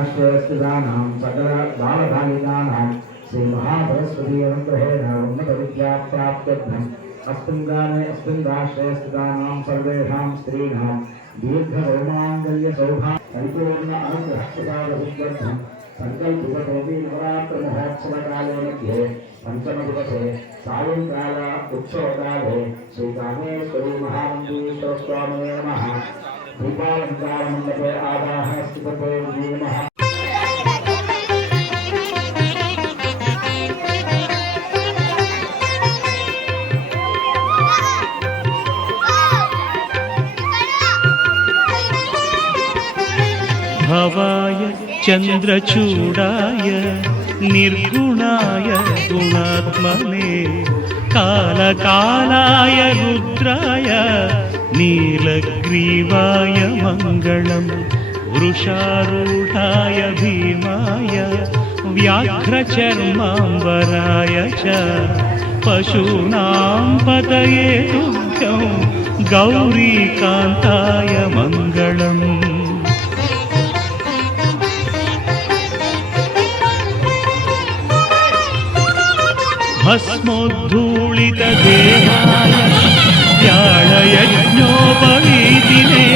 अष्टस्थितानां सकल बालधानिकानां श्री महाबृहस्पति अनुग्रहेण उन्नत विद्या प्राप्त्यर्थम् अस्मिन् राष्ट्रे स्थितानां सर्वेषां स्त्रीणां दीर्घरोमाङ्गल्य सौभाग्य परिपूर्ण अनुग्रहप्रसादसिद्ध्यर्थं संकल्पितोऽपि नवरात्र महोत्सव काले मध्ये पंचम दिवसे सायंकाल उत्सवकाले श्री कामेश्वरी महामन्दिरेश्वर स्वामिने नमः दीपालंकार मंडपे आवाहन स्थितते नमः। भवाय चन्द्रचूडाय निर्गुणाय गुणात्मने कालकालाय रुद्राय नीलग्रीवाय मङ्गलम् वृषारूढाय भीमाय व्याघ्रचर्माम्बराय च पशूनां पतये तुभ्यं गौरीकान्ताय मङ्गलम्। भस्मोद्धूलितदेहाय व्याळयज्ञोपवीतिने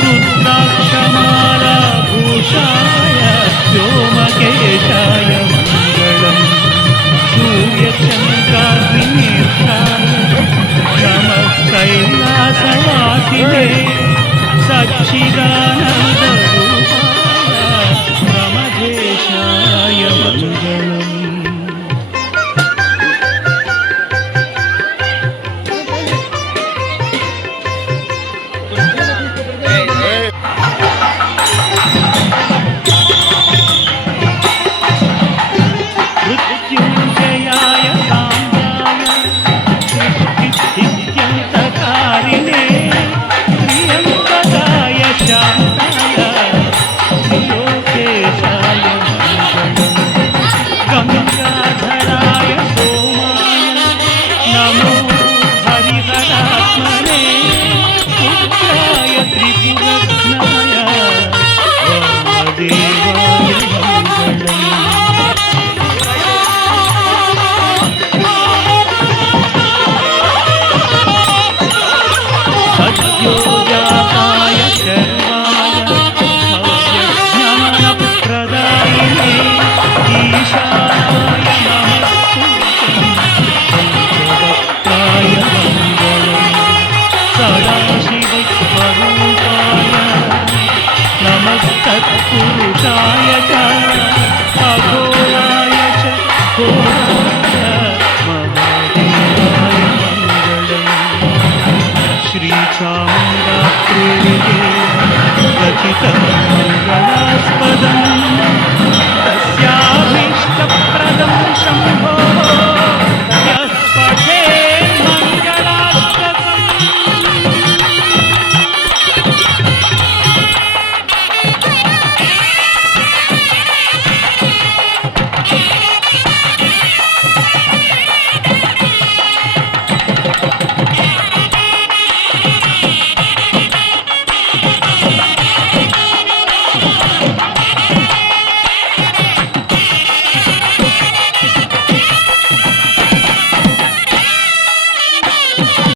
रुद्राक्षमालाभूषाय व्योमकेशाय मङ्गलम् सूर्यचन्द्राग्निनेत्राय नमः कैलासवासिने सच्चिदानन्दरूपाय ब्रह्मदेशाय मङ्गलम्। पुरुषाय च अघोराय च महादेवाय मङ्गलम्। श्रीचामुण्डात्रिः रचितम्